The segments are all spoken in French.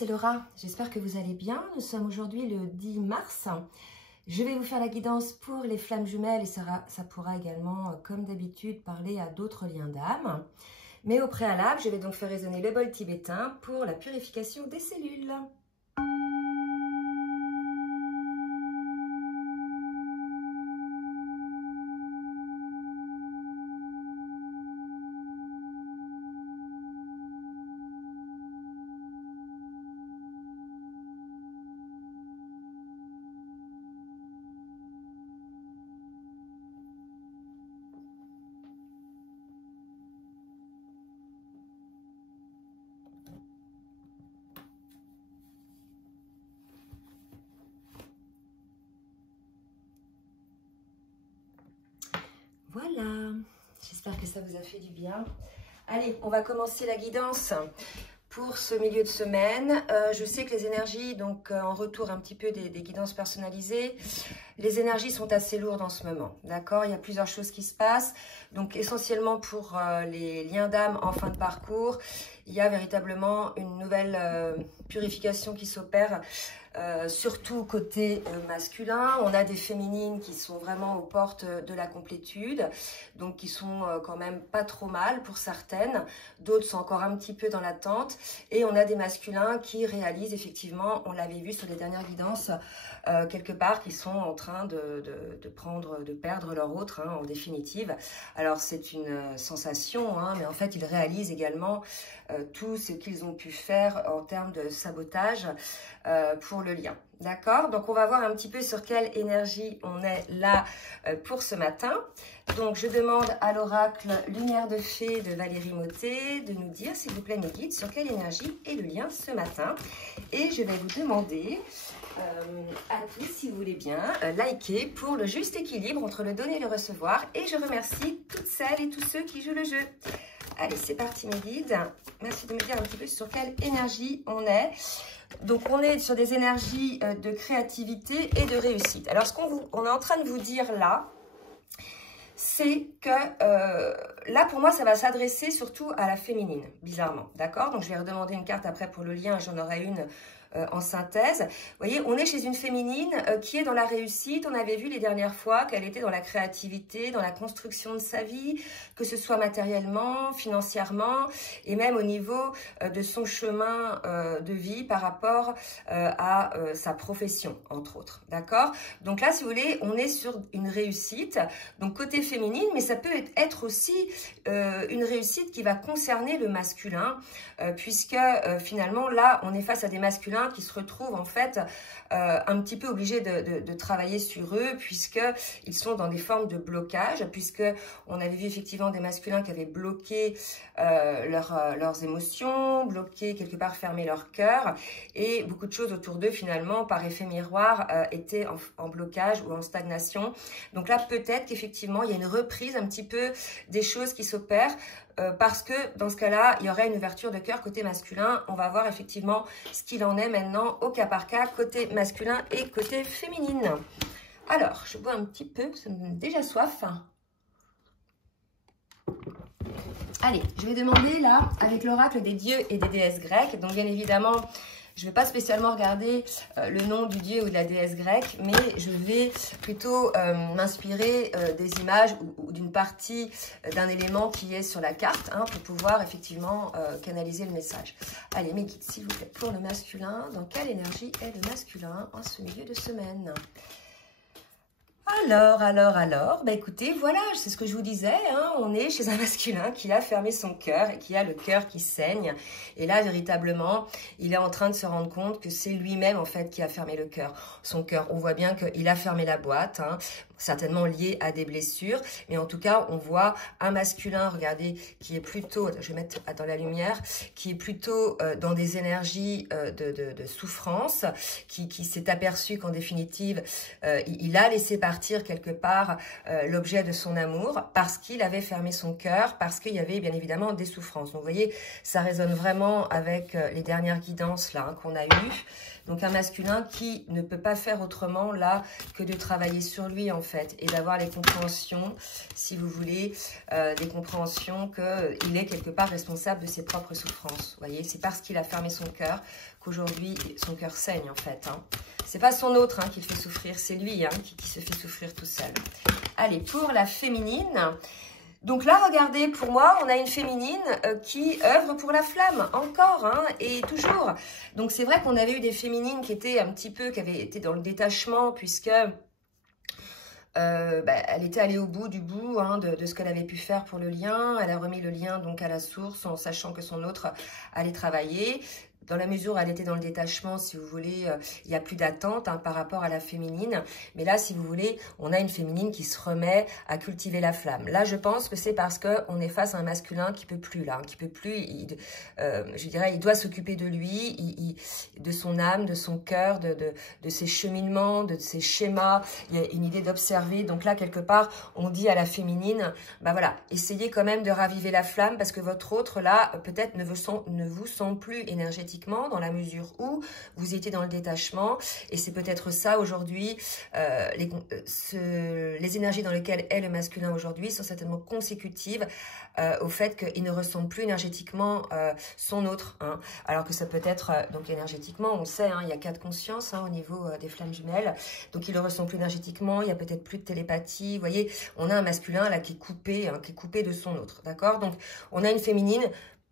c'est Laura. J'espère que vous allez bien. Nous sommes aujourd'hui le 10 mars. Je vais vous faire la guidance pour les flammes jumelles et ça pourra également, comme d'habitude, parler à d'autres liens d'âme. Mais au préalable, je vais donc faire résonner le bol tibétain pour la purification des cellules. Voilà, j'espère que ça vous a fait du bien. Allez, on va commencer la guidance pour ce milieu de semaine. Je sais que les énergies, donc en retour un petit peu des guidances personnalisées, les énergies sont assez lourdes en ce moment, d'accord? Il y a plusieurs choses qui se passent. Donc essentiellement pour les liens d'âme en fin de parcours, il y a véritablement une nouvelle purification qui s'opère. Surtout côté masculin, on a des féminines qui sont vraiment aux portes de la complétude, donc qui sont quand même pas trop mal pour certaines, d'autres sont encore un petit peu dans l'attente, et on a des masculins qui réalisent effectivement, on l'avait vu sur les dernières guidances, quelque part, qui sont en train de perdre leur autre, hein, en définitive. Alors c'est une sensation, hein, mais en fait ils réalisent également tout ce qu'ils ont pu faire en termes de sabotage pour le lien. D'accord? Donc on va voir un petit peu sur quelle énergie on est là pour ce matin. Donc je demande à l'oracle Lumière de Fée de Valérie Mottet de nous dire, s'il vous plaît mes guides, sur quelle énergie est le lien ce matin. Et je vais vous demander à tous, si vous voulez bien, liker pour le juste équilibre entre le donner et le recevoir. Et je remercie toutes celles et tous ceux qui jouent le jeu. Allez, c'est parti mes guides. Merci de me dire un petit peu sur quelle énergie on est. Donc, on est sur des énergies de créativité et de réussite. Alors, ce qu'on est en train de vous dire là, c'est que là, pour moi, ça va s'adresser surtout à la féminine, bizarrement. D'accord? Donc, je vais redemander une carte après pour le lien. J'en aurai une en synthèse. Vous voyez, on est chez une féminine qui est dans la réussite. On avait vu les dernières fois qu'elle était dans la créativité, dans la construction de sa vie, que ce soit matériellement, financièrement, et même au niveau de son chemin de vie par rapport à sa profession, entre autres. D'accord? Donc là, si vous voulez, on est sur une réussite, donc côté féminine, mais ça peut être aussi une réussite qui va concerner le masculin, puisque finalement, là, on est face à des masculins qui se retrouvent en fait un petit peu obligés de travailler sur eux, puisqu'ils sont dans des formes de blocage, puisque on avait vu effectivement des masculins qui avaient bloqué leurs émotions, bloqué quelque part, fermé leur cœur, et beaucoup de choses autour d'eux finalement par effet miroir étaient en blocage ou en stagnation. Donc là peut-être qu'effectivement il y a une reprise un petit peu des choses qui s'opèrent, parce que dans ce cas-là, il y aurait une ouverture de cœur côté masculin. On va voir effectivement ce qu'il en est maintenant au cas par cas, côté masculin et côté féminine. Alors, je bois un petit peu, ça me donne déjà soif. Allez, je vais demander là, avec l'oracle des dieux et des déesses grecques, donc bien évidemment, je ne vais pas spécialement regarder le nom du dieu ou de la déesse grecque, mais je vais plutôt m'inspirer des images ou d'une partie d'un élément qui est sur la carte, hein, pour pouvoir effectivement canaliser le message. Allez, mes guides, s'il vous plaît, pour le masculin, dans quelle énergie est le masculin en ce milieu de semaine ? Alors, bah écoutez, voilà, c'est ce que je vous disais, hein, on est chez un masculin qui a fermé son cœur et qui a le cœur qui saigne. Et là, véritablement, il est en train de se rendre compte que c'est lui-même, en fait, qui a fermé le cœur. Son cœur, on voit bien qu'il a fermé la boîte, hein, certainement lié à des blessures. Mais en tout cas, on voit un masculin, regardez, qui est plutôt, je vais mettre dans la lumière, qui est plutôt dans des énergies de souffrance, qui s'est aperçu qu'en définitive, il a laissé partir quelque part l'objet de son amour parce qu'il avait fermé son cœur, parce qu'il y avait bien évidemment des souffrances. Donc vous voyez, ça résonne vraiment avec les dernières guidances là, hein, qu'on a eues. Donc un masculin qui ne peut pas faire autrement là que de travailler sur lui en fait, et d'avoir les compréhensions, si vous voulez, des compréhensions qu'il est quelque part responsable de ses propres souffrances. Vous voyez, c'est parce qu'il a fermé son cœur qu'aujourd'hui son cœur saigne en fait. Hein. C'est pas son autre qui le fait souffrir, c'est lui qui se fait souffrir tout seul. Allez, pour la féminine. Donc là, regardez, pour moi, on a une féminine qui œuvre pour la flamme, encore, et toujours. Donc c'est vrai qu'on avait eu des féminines qui étaient un petit peu, qui avaient été dans le détachement, puisque elle était allée au bout du bout de ce qu'elle avait pu faire pour le lien. Elle a remis le lien donc à la source, en sachant que son autre allait travailler. Dans la mesure où elle était dans le détachement, si vous voulez, il n'y a plus d'attente par rapport à la féminine. Mais là, si vous voulez, on a une féminine qui se remet à cultiver la flamme. Là, je pense que c'est parce qu'on est face à un masculin qui ne peut plus, qui peut plus. Je dirais, il doit s'occuper de lui, de son âme, de son cœur, de ses cheminements, de ses schémas. Il y a une idée d'observer. Donc là, quelque part, on dit à la féminine, voilà, essayez quand même de raviver la flamme parce que votre autre, là, peut-être ne vous sent plus énergétiquement, dans la mesure où vous étiez dans le détachement, et c'est peut-être ça aujourd'hui, les énergies dans lesquelles est le masculin aujourd'hui sont certainement consécutives au fait qu'il ne ressent plus énergétiquement son autre, alors que ça peut être, donc énergétiquement, on le sait, il y a 4 consciences au niveau des flammes jumelles, donc il ne le ressent plus énergétiquement, il n'y a peut-être plus de télépathie, vous voyez, on a un masculin là qui est coupé de son autre, d'accord? Donc on a une féminine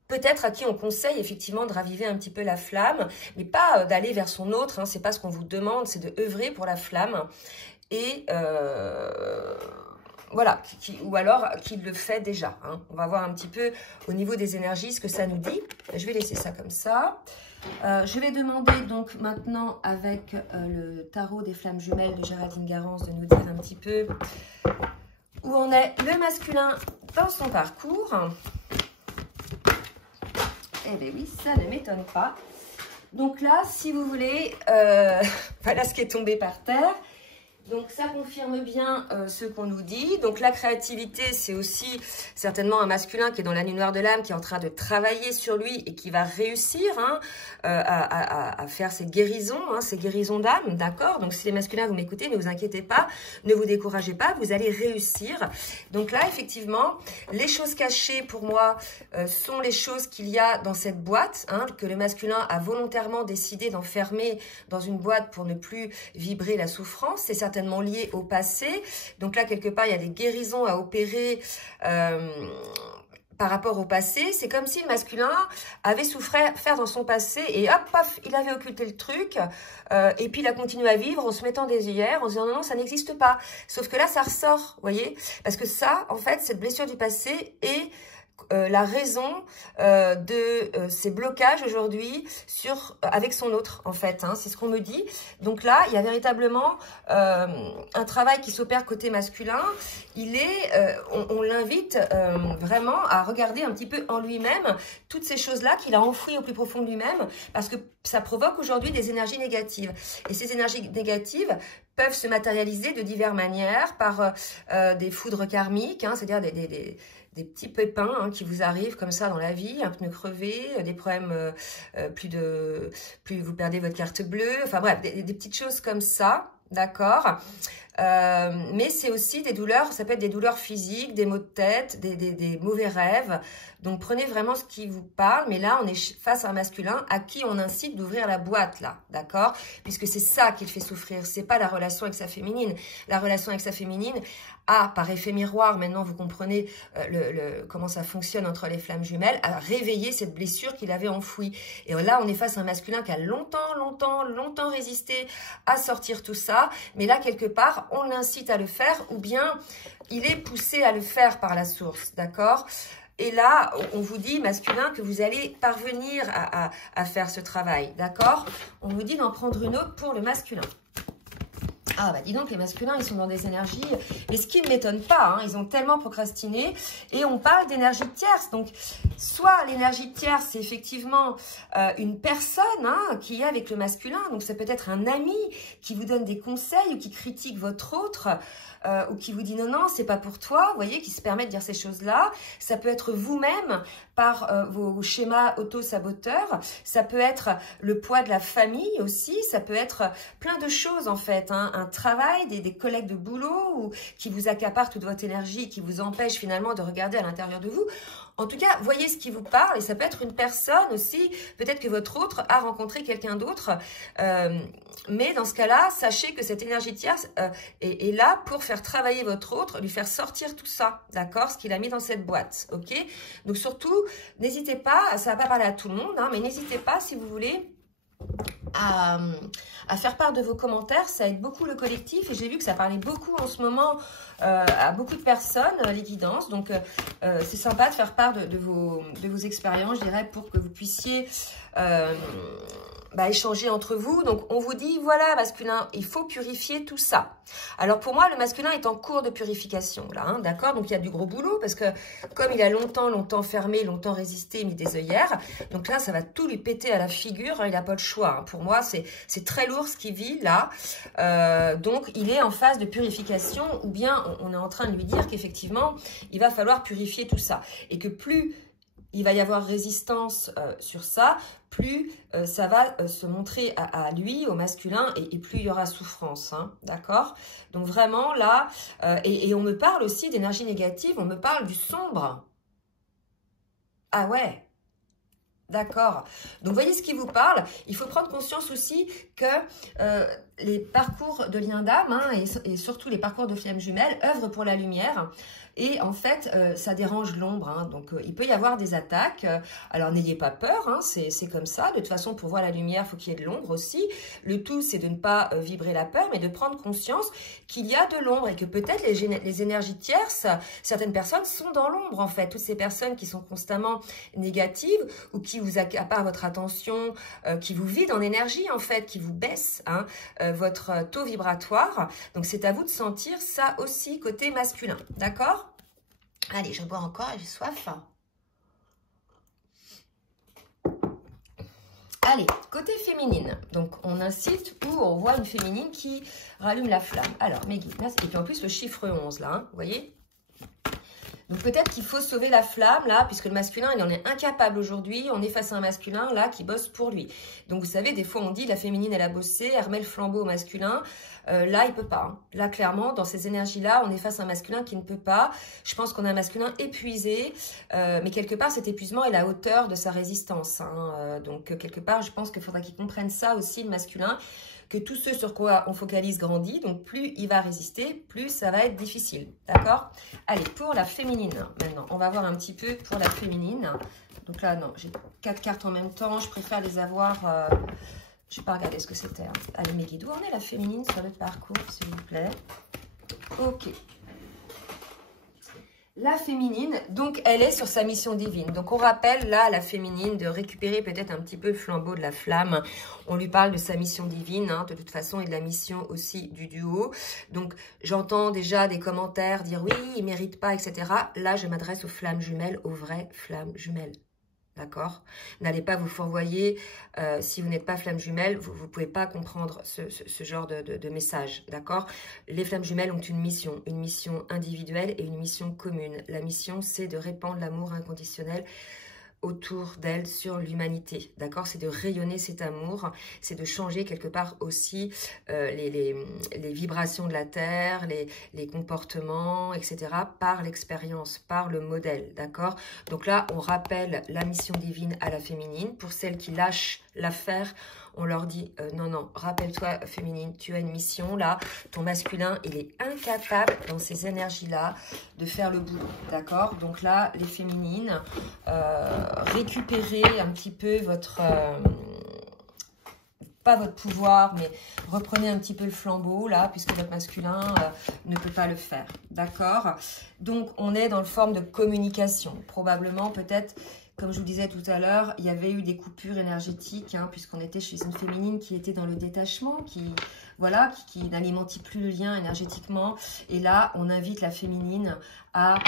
peut-être à qui on conseille effectivement de raviver un petit peu la flamme, mais pas d'aller vers son autre, c'est pas ce qu'on vous demande, c'est de œuvrer pour la flamme, et voilà, ou alors qu'il le fait déjà. On va voir un petit peu au niveau des énergies ce que ça nous dit. Je vais laisser ça comme ça. Je vais demander donc maintenant avec le tarot des flammes jumelles de Géraldine Garance de nous dire un petit peu où en est le masculin dans son parcours. Eh bien oui, ça ne m'étonne pas. Donc là, si vous voulez, voilà ce qui est tombé par terre. Donc ça confirme bien ce qu'on nous dit. Donc la créativité, c'est aussi certainement un masculin qui est dans la nuit noire de l'âme, qui est en train de travailler sur lui et qui va réussir à faire ses guérisons d'âme, d'accord? Donc si les masculins, vous m'écoutez, ne vous inquiétez pas, ne vous découragez pas, vous allez réussir. Donc là, effectivement, les choses cachées pour moi sont les choses qu'il y a dans cette boîte, que le masculin a volontairement décidé d'enfermer dans une boîte pour ne plus vibrer la souffrance. C'est certainement lié au passé. Donc là, quelque part, il y a des guérisons à opérer par rapport au passé. C'est comme si le masculin avait souffert dans son passé et hop, paf, il avait occulté le truc et puis il a continué à vivre en se mettant des œillères, en se disant non, ça n'existe pas. Sauf que là, ça ressort, vous voyez, parce que ça, en fait, cette blessure du passé est la raison de ces blocages aujourd'hui avec son autre, en fait. C'est ce qu'on me dit. Donc là, il y a véritablement un travail qui s'opère côté masculin. On l'invite vraiment à regarder un petit peu en lui-même toutes ces choses-là qu'il a enfouies au plus profond de lui-même, parce que ça provoque aujourd'hui des énergies négatives. Et ces énergies négatives peuvent se matérialiser de diverses manières par des foudres karmiques, c'est-à-dire des petits pépins qui vous arrivent comme ça dans la vie, un pneu crevé, des problèmes, plus vous perdez votre carte bleue, enfin bref, des petites choses comme ça, d'accord, mais c'est aussi des douleurs, ça peut être des douleurs physiques, des maux de tête, des mauvais rêves. Donc prenez vraiment ce qui vous parle, mais là on est face à un masculin à qui on incite d'ouvrir la boîte là, d'accord? Puisque c'est ça qui le fait souffrir, c'est pas la relation avec sa féminine. La relation avec sa féminine a, par effet miroir, maintenant vous comprenez comment ça fonctionne entre les flammes jumelles, a réveillé cette blessure qu'il avait enfouie. Et là on est face à un masculin qui a longtemps résisté à sortir tout ça, mais là quelque part on l'incite à le faire, ou bien il est poussé à le faire par la source, d'accord? Et là, on vous dit, masculin, que vous allez parvenir à faire ce travail, d'accord? On vous dit d'en prendre une autre pour le masculin. Ah bah dis donc, les masculins, ils sont dans des énergies, mais ce qui ne m'étonne pas, ils ont tellement procrastiné, et on parle d'énergie tierce. Donc, soit l'énergie tierce, c'est effectivement une personne qui est avec le masculin, donc ça peut être un ami qui vous donne des conseils ou qui critique votre autre, ou qui vous dit non, c'est pas pour toi, vous voyez, qui se permet de dire ces choses-là. Ça peut être vous-même par vos schémas auto-saboteurs, ça peut être le poids de la famille aussi, ça peut être plein de choses en fait, un travail, des collègues de boulot ou qui vous accaparent toute votre énergie, qui vous empêchent finalement de regarder à l'intérieur de vous. En tout cas, voyez ce qui vous parle et ça peut être une personne aussi, peut-être que votre autre a rencontré quelqu'un d'autre, mais dans ce cas-là, sachez que cette énergie tierce est là pour faire travailler votre autre, lui faire sortir tout ça, d'accord, ce qu'il a mis dans cette boîte, ok? Donc surtout, n'hésitez pas, ça va pas parler à tout le monde, hein, mais n'hésitez pas si vous voulez à faire part de vos commentaires, ça aide beaucoup le collectif et j'ai vu que ça parlait beaucoup en ce moment à beaucoup de personnes, les guidances, donc c'est sympa de faire part de vos expériences, je dirais, pour que vous puissiez échanger entre vous. Donc on vous dit, voilà masculin, il faut purifier tout ça. Alors pour moi, le masculin est en cours de purification là, hein, d'accord? Donc il y a du gros boulot parce que comme il a longtemps fermé, longtemps résisté, mis des œillères, donc là ça va tout lui péter à la figure, il n'a pas le choix, hein. Pour moi c'est très lourd ce qu'il vit là, donc il est en phase de purification ou bien on est en train de lui dire qu'effectivement il va falloir purifier tout ça et que plus il va y avoir résistance sur ça, plus ça va se montrer à lui, au masculin, et plus il y aura souffrance, hein, d'accord? Donc vraiment là, et on me parle aussi d'énergie négative, on me parle du sombre. Ah ouais, d'accord. Donc voyez ce qui vous parle. Il faut prendre conscience aussi que les parcours de lien d'âme, hein, et surtout les parcours de flammes jumelles, œuvrent pour la lumière. Et en fait, ça dérange l'ombre, hein, donc il peut y avoir des attaques. Alors n'ayez pas peur, hein, c'est comme ça. De toute façon, pour voir la lumière, il faut qu'il y ait de l'ombre aussi. Le tout, c'est de ne pas vibrer la peur, mais de prendre conscience qu'il y a de l'ombre et que peut-être les énergies tierces, certaines personnes sont dans l'ombre en fait. Toutes ces personnes qui sont constamment négatives ou qui vous accaparent votre attention, qui vous vident en énergie en fait, qui vous baissent hein, votre taux vibratoire. Donc c'est à vous de sentir ça aussi côté masculin, d'accord? Allez, je bois encore, j'ai soif. Allez, côté féminine. Donc, on incite ou on voit une féminine qui rallume la flamme. Alors, mes guides, et puis en plus, le chiffre 11, là, hein, vous voyez? Donc, peut-être qu'il faut sauver la flamme, là, puisque le masculin, il en est incapable aujourd'hui. On est face à un masculin, là, qui bosse pour lui. Donc, vous savez, des fois, on dit, la féminine, elle a bossé, elle remet le flambeau au masculin. Là, il peut pas. Hein. Là, clairement, dans ces énergies-là, on est face à un masculin qui ne peut pas. Je pense qu'on a un masculin épuisé, mais quelque part, cet épuisement est la hauteur de sa résistance. Hein. Donc, quelque part, je pense qu'il faudra qu'il comprenne ça aussi, le masculin, que tout ce sur quoi on focalise grandit. Donc, plus il va résister, plus ça va être difficile. D'accord? Allez, pour la féminine, maintenant, on va voir un petit peu pour la féminine. Donc là, non, j'ai 4 cartes en même temps. Je préfère les avoir... je n'ai pas regardé ce que c'était. Hein. Allez, mes guides, où en est la féminine sur le parcours, s'il vous plaît? Ok. La féminine, donc, elle est sur sa mission divine. Donc, on rappelle, là, la féminine, de récupérer peut-être un petit peu le flambeau de la flamme. On lui parle de sa mission divine, hein, de toute façon, et de la mission aussi du duo. Donc, j'entends déjà des commentaires dire, oui, il ne mérite pas, etc. Là, je m'adresse aux flammes jumelles, aux vraies flammes jumelles. D'accord? N'allez pas vous fourvoyer. Si vous n'êtes pas flamme jumelle, vous ne pouvez pas comprendre ce genre de message. D'accord? Les flammes jumelles ont une mission individuelle et une mission commune. La mission, c'est de répandre l'amour inconditionnel autour d'elle sur l'humanité, d'accord? C'est de rayonner cet amour, c'est de changer quelque part aussi les vibrations de la Terre, les comportements, etc. par l'expérience, par le modèle, d'accord? Donc là, on rappelle la mission divine à la féminine. Pour celles qui lâchent l'affaire, on leur dit non, non, rappelle-toi féminine, tu as une mission là, ton masculin, il est incapable dans ces énergies-là de faire le boulot, d'accord? Donc là, les féminines, récupérez un petit peu votre... pas votre pouvoir, mais reprenez un petit peu le flambeau là, puisque votre masculin ne peut pas le faire, d'accord? Donc, on est dans le forme de communication, probablement peut-être... Comme je vous disais tout à l'heure, il y avait eu des coupures énergétiques, hein, puisqu'on était chez une féminine qui était dans le détachement, qui n'alimentait plus le lien énergétiquement. Et là, on invite la féminine à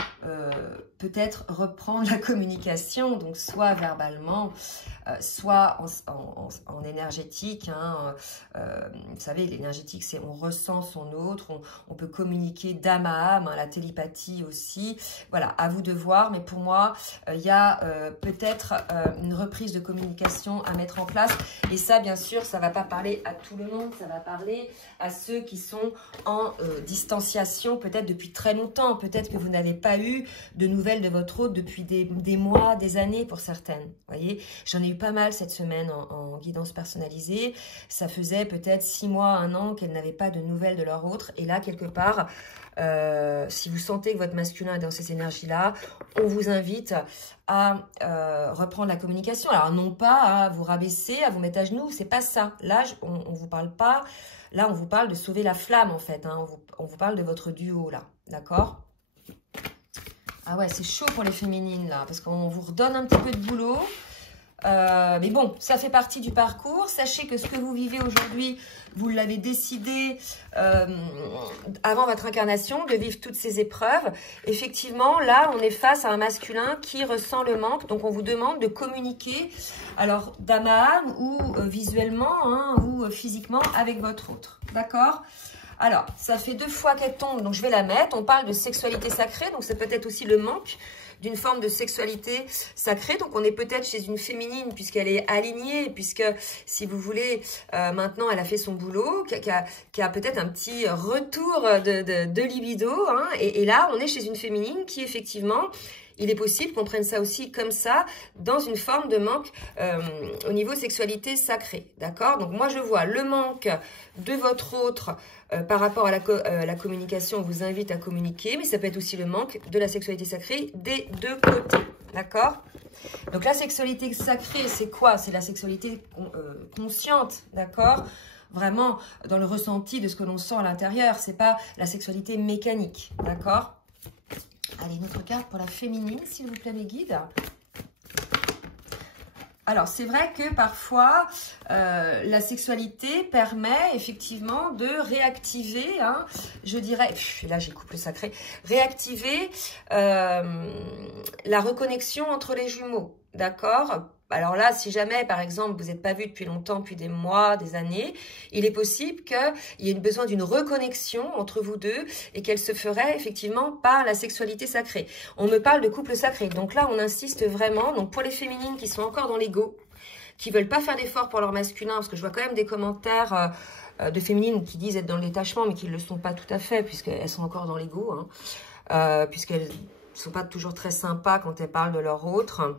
peut-être reprendre la communication, donc soit verbalement, soit en énergétique. Hein, vous savez, l'énergétique, c'est on ressent son autre, on peut communiquer d'âme à âme, hein, la télépathie aussi. Voilà, à vous de voir, mais pour moi, il y a peut-être une reprise de communication à mettre en place. Et ça, bien sûr, ça ne va pas parler à tout le monde, ça va parler parler à ceux qui sont en distanciation peut-être depuis très longtemps. Peut-être que vous n'avez pas eu de nouvelles de votre hôte depuis des mois, des années pour certaines. Vous voyez, j'en ai eu pas mal cette semaine en guidance personnalisée. Ça faisait peut-être 6 mois, 1 an qu'elles n'avaient pas de nouvelles de leur autre. Et là, quelque part, si vous sentez que votre masculin est dans ces énergies-là, on vous invite à reprendre la communication. Alors, non pas à vous rabaisser, à vous mettre à genoux, c'est pas ça. Là, on ne vous parle pas, là, on vous parle de sauver la flamme, en fait. Hein. On vous parle de votre duo, là. D'accord? Ah ouais, c'est chaud pour les féminines, là, parce qu'on vous redonne un petit peu de boulot. Mais bon, ça fait partie du parcours. Sachez que ce que vous vivez aujourd'hui, vous l'avez décidé avant votre incarnation, de vivre toutes ces épreuves. Effectivement, là, on est face à un masculin qui ressent le manque. Donc, on vous demande de communiquer, alors d'âme à âme ou visuellement hein, ou physiquement avec votre autre. D'accord ? Alors, ça fait 2 fois qu'elle tombe, donc je vais la mettre. On parle de sexualité sacrée, donc c'est peut-être aussi le manque d'une forme de sexualité sacrée. Donc, on est peut-être chez une féminine puisqu'elle est alignée, puisque, si vous voulez, maintenant, elle a fait son boulot, qui a peut-être un petit retour de libido. Hein, et là, on est chez une féminine qui, effectivement, il est possible qu'on prenne ça aussi comme ça, dans une forme de manque au niveau sexualité sacrée. D'accord? Donc, moi, je vois le manque de votre autre par rapport à la communication. On vous invite à communiquer, mais ça peut être aussi le manque de la sexualité sacrée des 2 côtés. D'accord? Donc, la sexualité sacrée, c'est quoi? C'est la sexualité consciente. D'accord? Vraiment, dans le ressenti de ce que l'on sent à l'intérieur. C'est pas la sexualité mécanique. D'accord? Allez, une autre carte pour la féminine, s'il vous plaît, mes guides. Alors, c'est vrai que parfois, la sexualité permet effectivement de réactiver, hein, je dirais, là j'ai couple sacré, réactiver la reconnexion entre les jumeaux, d'accord ? Alors là, si jamais, par exemple, vous n'êtes pas vu depuis longtemps, depuis des mois, des années, il est possible qu'il y ait besoin d'une reconnexion entre vous deux et qu'elle se ferait effectivement par la sexualité sacrée. On me parle de couple sacré. Donc là, on insiste vraiment. Donc pour les féminines qui sont encore dans l'ego, qui veulent pas faire d'efforts pour leur masculin, parce que je vois quand même des commentaires de féminines qui disent être dans le détachement, mais qui ne le sont pas tout à fait, puisqu'elles sont encore dans l'ego, hein, puisqu'elles ne sont pas toujours très sympas quand elles parlent de leur autre.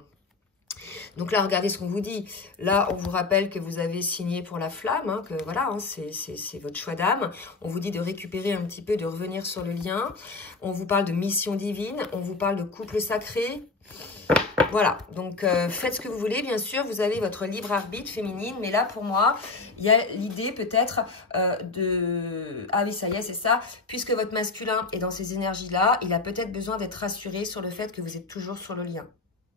Donc là, regardez ce qu'on vous dit. Là, on vous rappelle que vous avez signé pour la flamme, hein, que voilà, hein, c'est votre choix d'âme. On vous dit de récupérer un petit peu, de revenir sur le lien. On vous parle de mission divine, on vous parle de couple sacré. Voilà, donc faites ce que vous voulez, bien sûr, vous avez votre libre arbitre féminine, mais là, pour moi, il y a l'idée peut-être de... Ah oui, ça y est, c'est ça. Puisque votre masculin est dans ces énergies-là, il a peut-être besoin d'être rassuré sur le fait que vous êtes toujours sur le lien.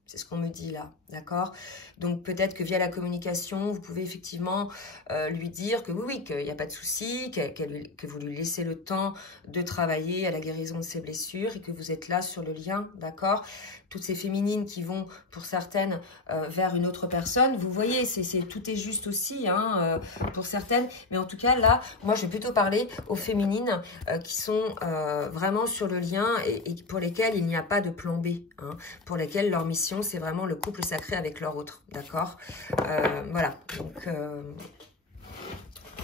C'est ce qu'on me dit là, d'accord? Donc peut-être que via la communication, vous pouvez effectivement lui dire que oui, qu'il n'y a pas de souci, que vous lui laissez le temps de travailler à la guérison de ses blessures et que vous êtes là sur le lien, d'accord? Toutes ces féminines qui vont, pour certaines, vers une autre personne, vous voyez, tout est juste aussi, hein, pour certaines. Mais en tout cas, là, moi, je vais plutôt parler aux féminines qui sont vraiment sur le lien et pour lesquelles il n'y a pas de plan B, hein, pour lesquelles leur mission, c'est vraiment le couple sacré avec leur autre, d'accord? Voilà, donc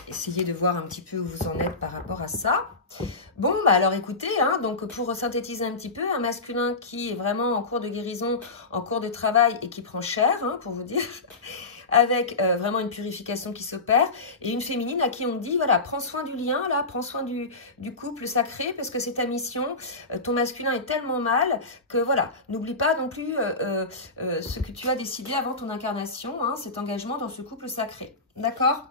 essayez de voir un petit peu où vous en êtes par rapport à ça. Bon, bah alors écoutez, hein, donc pour synthétiser un petit peu, un masculin qui est vraiment en cours de guérison, en cours de travail et qui prend cher, hein, pour vous dire, avec vraiment une purification qui s'opère, et une féminine à qui on dit, voilà, prends soin du lien, là, prends soin du couple sacré, parce que c'est ta mission, ton masculin est tellement mal, que voilà, n'oublie pas non plus ce que tu as décidé avant ton incarnation, hein, cet engagement dans ce couple sacré, d'accord ?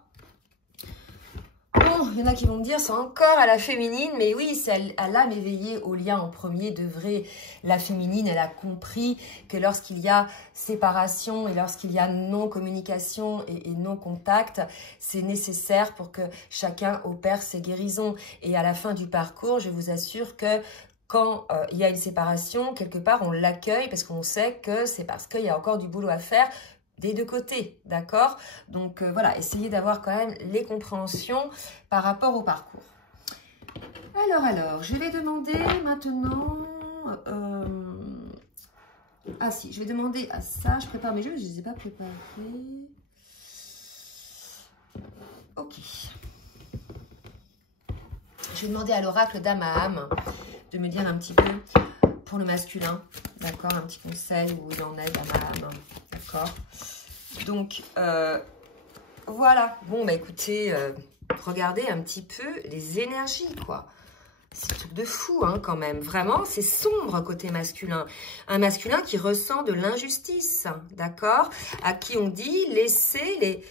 Bon, il y en a qui vont me dire, c'est encore à la féminine, mais oui, c'est à l'âme éveillée au lien en premier degré. La féminine, elle a compris que lorsqu'il y a séparation et lorsqu'il y a non-communication et non-contact, c'est nécessaire pour que chacun opère ses guérisons. Et à la fin du parcours, je vous assure que quand il y a une séparation, quelque part, on l'accueille parce qu'on sait que c'est parce qu'il y a encore du boulot à faire des 2 côtés, d'accord? Donc voilà, essayez d'avoir quand même les compréhensions par rapport au parcours. Alors, je vais demander maintenant... Ah si, je vais demander à ça, je prépare mes jeux, je ne les ai pas préparés. Ok. Je vais demander à l'oracle d'âme à âme de me dire un petit peu pour le masculin, d'accord, un petit conseil où il en est d'âme à âme, d'accord. Donc, voilà. Bon, bah écoutez, regardez un petit peu les énergies, quoi. C'est un truc de fou, hein, quand même. Vraiment, c'est sombre côté masculin. Un masculin qui ressent de l'injustice, d'accord? À qui on dit, laissez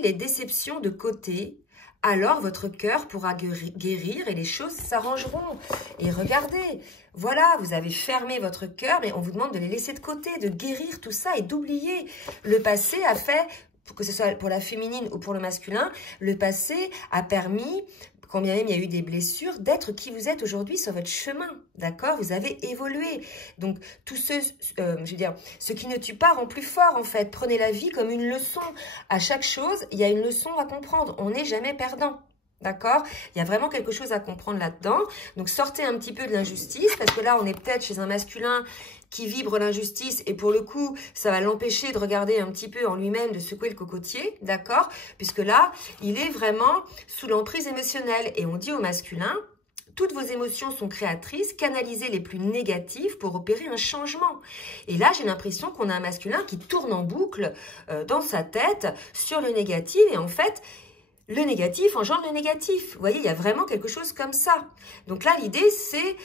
les déceptions de côté. Alors, votre cœur pourra guérir et les choses s'arrangeront. Et regardez, voilà, vous avez fermé votre cœur, mais on vous demande de les laisser de côté, de guérir tout ça et d'oublier. Le passé a fait, que ce soit pour la féminine ou pour le masculin, le passé a permis, quand bien même il y a eu des blessures, d'être qui vous êtes aujourd'hui sur votre chemin, d'accord? Vous avez évolué. Donc, tous ce qui ne tue pas rend plus fort, en fait. Prenez la vie comme une leçon. À chaque chose, il y a une leçon à comprendre. On n'est jamais perdant. D'accord? Il y a vraiment quelque chose à comprendre là-dedans. Donc, sortez un petit peu de l'injustice, parce que là, on est peut-être chez un masculin qui vibre l'injustice, et pour le coup, ça va l'empêcher de regarder un petit peu en lui-même, de secouer le cocotier, d'accord? Puisque là, il est vraiment sous l'emprise émotionnelle. Et on dit au masculin, toutes vos émotions sont créatrices, canalisez les plus négatives pour opérer un changement. Et là, j'ai l'impression qu'on a un masculin qui tourne en boucle dans sa tête sur le négatif, et en fait, le négatif engendre le négatif. Vous voyez, il y a vraiment quelque chose comme ça. Donc là, l'idée, c'est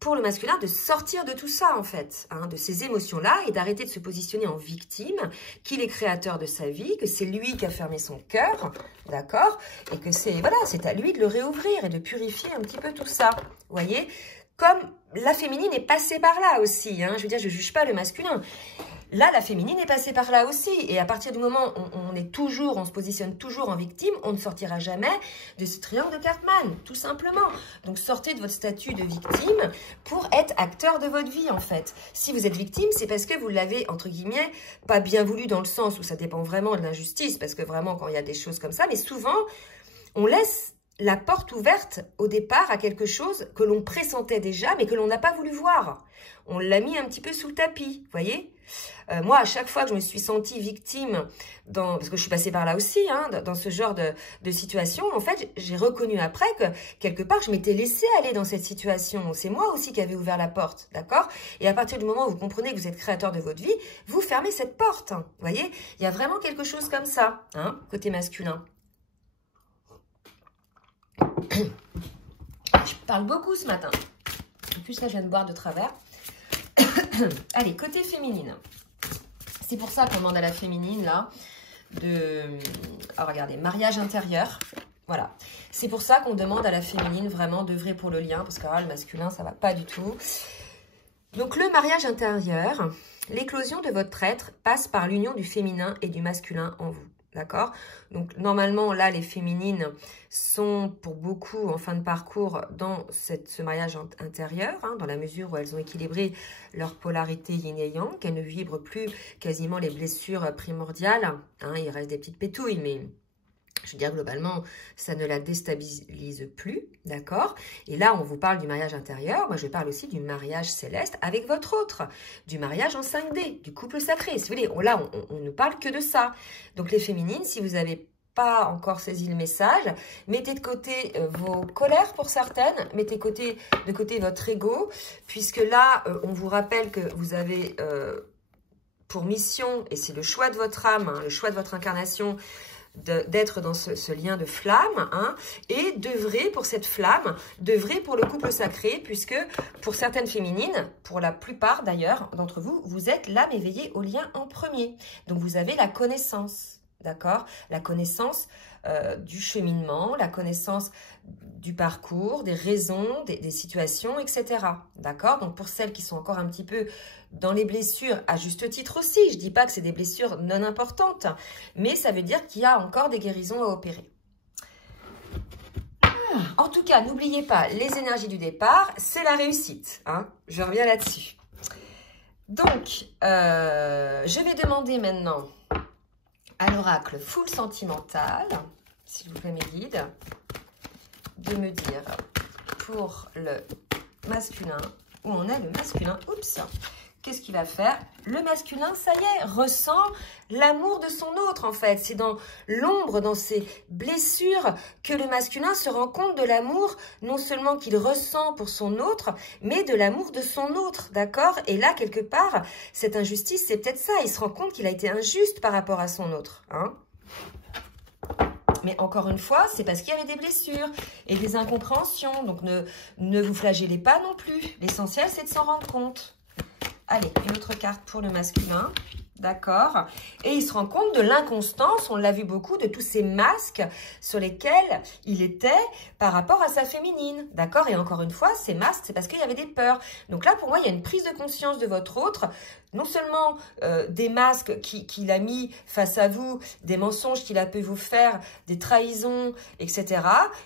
pour le masculin de sortir de tout ça, en fait, hein, de ces émotions-là, et d'arrêter de se positionner en victime, qu'il est créateur de sa vie, que c'est lui qui a fermé son cœur, d'accord, et que c'est à lui de le réouvrir et de purifier un petit peu tout ça. Vous voyez, comme la féminine est passée par là aussi, hein, je veux dire, je ne juge pas le masculin. Là, la féminine est passée par là aussi. Et à partir du moment où on se positionne toujours en victime, on ne sortira jamais de ce triangle de Cartman, tout simplement. Donc, sortez de votre statut de victime pour être acteur de votre vie, en fait. Si vous êtes victime, c'est parce que vous l'avez, entre guillemets, pas bien voulu dans le sens où ça dépend vraiment de l'injustice, parce que vraiment, quand il y a des choses comme ça, mais souvent, on laisse la porte ouverte au départ à quelque chose que l'on pressentait déjà, mais que l'on n'a pas voulu voir. On l'a mis un petit peu sous le tapis, vous voyez? Moi, à chaque fois que je me suis sentie victime, parce que je suis passée par là aussi, hein, dans ce genre de situation, en fait, j'ai reconnu après que, quelque part, je m'étais laissée aller dans cette situation. C'est moi aussi qui avais ouvert la porte, d'accord? Et à partir du moment où vous comprenez que vous êtes créateur de votre vie, vous fermez cette porte, hein, vous voyez? Il y a vraiment quelque chose comme ça, hein, côté masculin. Je parle beaucoup ce matin. En plus, là, je viens de boire de travers. Allez, côté féminine. C'est pour ça qu'on demande à la féminine, là, regardez, mariage intérieur. Voilà. C'est pour ça qu'on demande à la féminine vraiment d'œuvrer pour le lien, parce que le masculin, ça ne va pas du tout. Donc, le mariage intérieur, l'éclosion de votre être passe par l'union du féminin et du masculin en vous. D'accord? Donc, normalement, là, les féminines sont pour beaucoup en fin de parcours dans ce mariage intérieur, hein, dans la mesure où elles ont équilibré leur polarité yin et yang, qu'elles ne vibrent plus quasiment les blessures primordiales. Hein, il reste des petites pétouilles, mais je veux dire, globalement, ça ne la déstabilise plus, d'accord? Et là, on vous parle du mariage intérieur. Moi, je parle aussi du mariage céleste avec votre autre, du mariage en 5D, du couple sacré. Si vous voulez, là, on ne parle que de ça. Donc, les féminines, si vous n'avez pas encore saisi le message, mettez de côté vos colères pour certaines, mettez de côté votre ego, puisque là, on vous rappelle que vous avez pour mission, et c'est le choix de votre âme, hein, le choix de votre incarnation, d'être dans ce lien de flamme, hein, et d'œuvrer pour cette flamme, d'œuvrer pour le couple sacré, puisque pour certaines féminines, pour la plupart d'ailleurs d'entre vous, vous êtes l'âme éveillée au lien en premier. Donc vous avez la connaissance, d'accord? La connaissance du cheminement, la connaissance du parcours, des raisons, des situations, etc. D'accord? Donc pour celles qui sont encore un petit peu dans les blessures, à juste titre aussi, je ne dis pas que c'est des blessures non importantes, mais ça veut dire qu'il y a encore des guérisons à opérer. En tout cas, n'oubliez pas, les énergies du départ, c'est la réussite, hein. Je reviens là-dessus. Donc, je vais demander maintenant à l'oracle full sentimental, s'il vous plaît mes guides, de me dire pour le masculin, où on a le masculin, oups, qu'est-ce qu'il va faire? Le masculin, ça y est, ressent l'amour de son autre, en fait. C'est dans l'ombre, dans ses blessures, que le masculin se rend compte de l'amour, non seulement qu'il ressent pour son autre, mais de l'amour de son autre, d'accord? Et là, quelque part, cette injustice, c'est peut-être ça. Il se rend compte qu'il a été injuste par rapport à son autre, hein? Mais encore une fois, c'est parce qu'il y avait des blessures et des incompréhensions. Donc, ne vous flagellez pas non plus. L'essentiel, c'est de s'en rendre compte. Allez, une autre carte pour le masculin. D'accord? Et il se rend compte de l'inconstance, on l'a vu beaucoup, de tous ces masques sur lesquels il était par rapport à sa féminine. D'accord? Et encore une fois, ces masques, c'est parce qu'il y avait des peurs. Donc là, pour moi, il y a une prise de conscience de votre autre. Non seulement des masques qu'il a mis face à vous, des mensonges qu'il a pu vous faire, des trahisons, etc.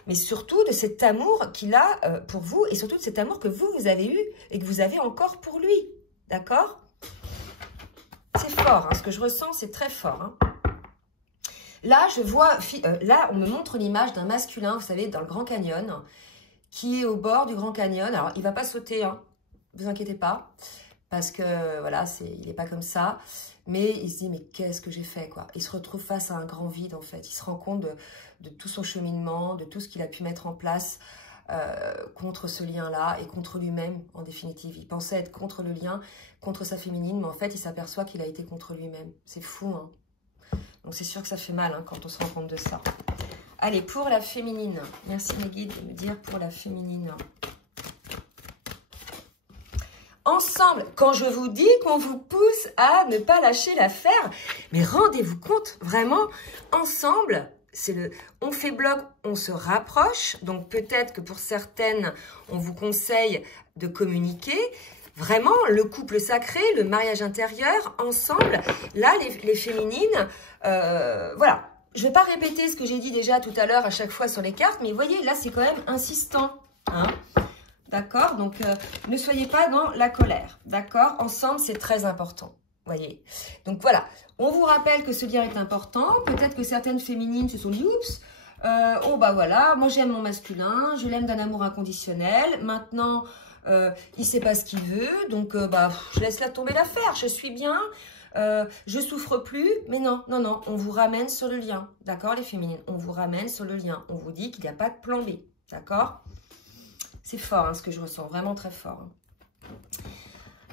Mais surtout de cet amour qu'il a pour vous et surtout de cet amour que vous avez eu et que vous avez encore pour lui. D'accord? C'est fort, hein, ce que je ressens, c'est très fort. Hein. Là, je vois, là, on me montre l'image d'un masculin, vous savez, dans le Grand Canyon, qui est au bord du Grand Canyon. Alors, il ne va pas sauter, hein, ne vous inquiétez pas, parce que, voilà, il n'est pas comme ça. Mais il se dit, mais qu'est-ce que j'ai fait, quoi? Il se retrouve face à un grand vide, en fait. Il se rend compte de tout son cheminement, de tout ce qu'il a pu mettre en place contre ce lien-là et contre lui-même, en définitive. Il pensait être contre le lien, contre sa féminine, mais en fait, il s'aperçoit qu'il a été contre lui-même. C'est fou, hein. Donc, c'est sûr que ça fait mal hein, quand on se rend compte de ça. Allez, pour la féminine. Merci, mes guides, de me dire pour la féminine. Ensemble, quand je vous dis qu'on vous pousse à ne pas lâcher l'affaire, mais rendez-vous compte, vraiment, ensemble, c'est le on fait bloc, on se rapproche. Donc peut-être que pour certaines, on vous conseille de communiquer. Vraiment, le couple sacré, le mariage intérieur, ensemble. Là, les féminines, voilà. Je ne vais pas répéter ce que j'ai dit déjà tout à l'heure à chaque fois sur les cartes, mais vous voyez, là, c'est quand même insistant. Hein? D'accord? Donc, ne soyez pas dans la colère. D'accord? Ensemble, c'est très important. Voyez. Donc, voilà. On vous rappelle que ce lien est important. Peut-être que certaines féminines se sont dit, oups, oh, bah voilà, moi, j'aime mon masculin. Je l'aime d'un amour inconditionnel. Maintenant, il ne sait pas ce qu'il veut. Donc, bah, je laisse là tomber l'affaire. Je suis bien. Je souffre plus. Mais non, non, non. On vous ramène sur le lien. D'accord, les féminines? On vous ramène sur le lien. On vous dit qu'il n'y a pas de plan B. D'accord? C'est fort, hein, ce que je ressens, vraiment très fort.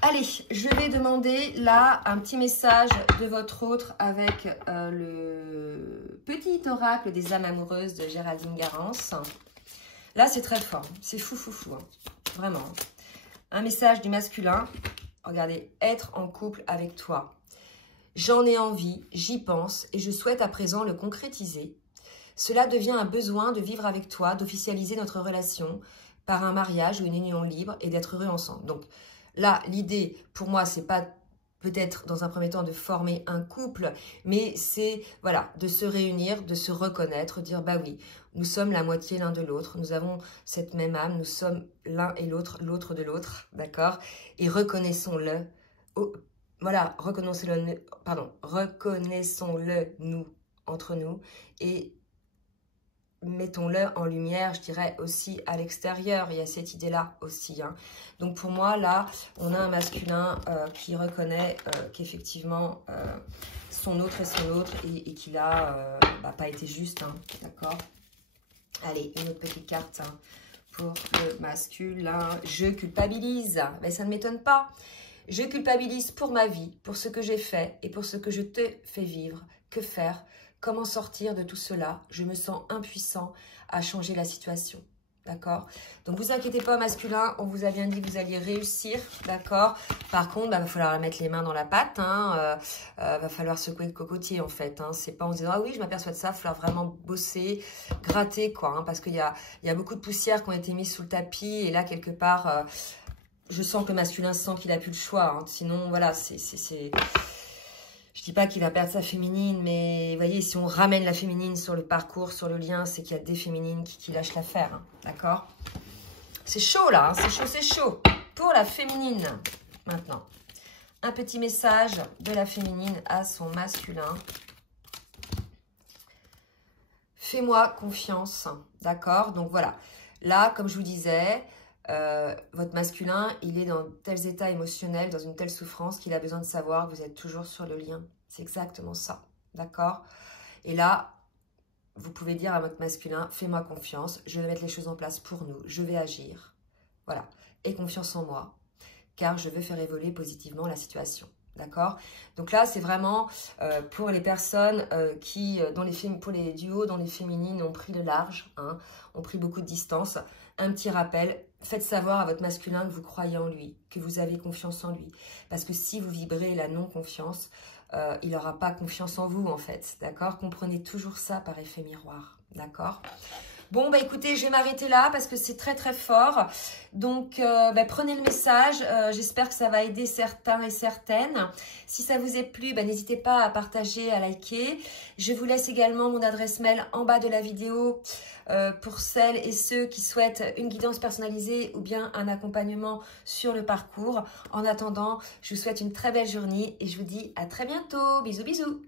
Allez, je vais demander là un petit message de votre autre avec le petit oracle des âmes amoureuses de Géraldine Garance. Là, c'est très fort, c'est fou, fou, fou, hein, vraiment. Un message du masculin, regardez, être en couple avec toi. J'en ai envie, j'y pense et je souhaite à présent le concrétiser. Cela devient un besoin de vivre avec toi, d'officialiser notre relation par un mariage ou une union libre et d'être heureux ensemble. Donc là, l'idée pour moi, c'est pas peut-être dans un premier temps de former un couple, mais c'est voilà, de se réunir, de se reconnaître, dire bah oui, nous sommes la moitié l'un de l'autre, nous avons cette même âme, nous sommes l'un et l'autre, l'autre de l'autre, d'accord? Et reconnaissons-le, voilà, reconnaissons-le, pardon, reconnaissons-le nous, entre nous, et mettons-le en lumière, je dirais aussi à l'extérieur, il y a cette idée-là aussi. Hein. Donc pour moi, là, on a un masculin qui reconnaît qu'effectivement, son autre est son autre et qu'il a pas été juste, hein, d'accord? Allez, une autre petite carte hein, pour le masculin. Je culpabilise, mais ça ne m'étonne pas. Je culpabilise pour ma vie, pour ce que j'ai fait et pour ce que je te fais vivre. Que faire ? Comment sortir de tout cela? Je me sens impuissant à changer la situation. D'accord? Donc, vous inquiétez pas, masculin. On vous a bien dit que vous alliez réussir. D'accord? Par contre, va falloir mettre les mains dans la pâte. Hein, va falloir secouer le cocotier, en fait. Hein. C'est pas en disant, ah oui, je m'aperçois de ça. Il va falloir vraiment bosser, gratter, quoi. Hein, parce qu'il y a beaucoup de poussières qui ont été mises sous le tapis. Et là, quelque part, je sens que le masculin sent qu'il n'a plus le choix. Hein. Sinon, voilà, je dis pas qu'il va perdre sa féminine, mais vous voyez, si on ramène la féminine sur le parcours, sur le lien, c'est qu'il y a des féminines qui lâchent l'affaire, hein, d'accord? C'est chaud là, hein, c'est chaud, c'est chaud. Pour la féminine, maintenant, un petit message de la féminine à son masculin. Fais-moi confiance, d'accord? Donc voilà, là, comme je vous disais, votre masculin, il est dans tels états émotionnels, dans une telle souffrance qu'il a besoin de savoir que vous êtes toujours sur le lien. C'est exactement ça, d'accord? Et là, vous pouvez dire à votre masculin, fais-moi confiance, je vais mettre les choses en place pour nous, je vais agir. Voilà, aie confiance en moi, car je veux faire évoluer positivement la situation. D'accord? Donc là, c'est vraiment pour les personnes pour les duos dont les féminines ont pris le large, hein, ont pris beaucoup de distance. Un petit rappel, faites savoir à votre masculin que vous croyez en lui, que vous avez confiance en lui. Parce que si vous vibrez la non-confiance, il n'aura pas confiance en vous en fait. D'accord? Comprenez toujours ça par effet miroir. D'accord? Bon, bah écoutez, je vais m'arrêter là parce que c'est très très fort. Donc, prenez le message. J'espère que ça va aider certains et certaines. Si ça vous est plu, n'hésitez pas à partager, à liker. Je vous laisse également mon adresse mail en bas de la vidéo pour celles et ceux qui souhaitent une guidance personnalisée ou bien un accompagnement sur le parcours. En attendant, je vous souhaite une très belle journée et je vous dis à très bientôt. Bisous, bisous.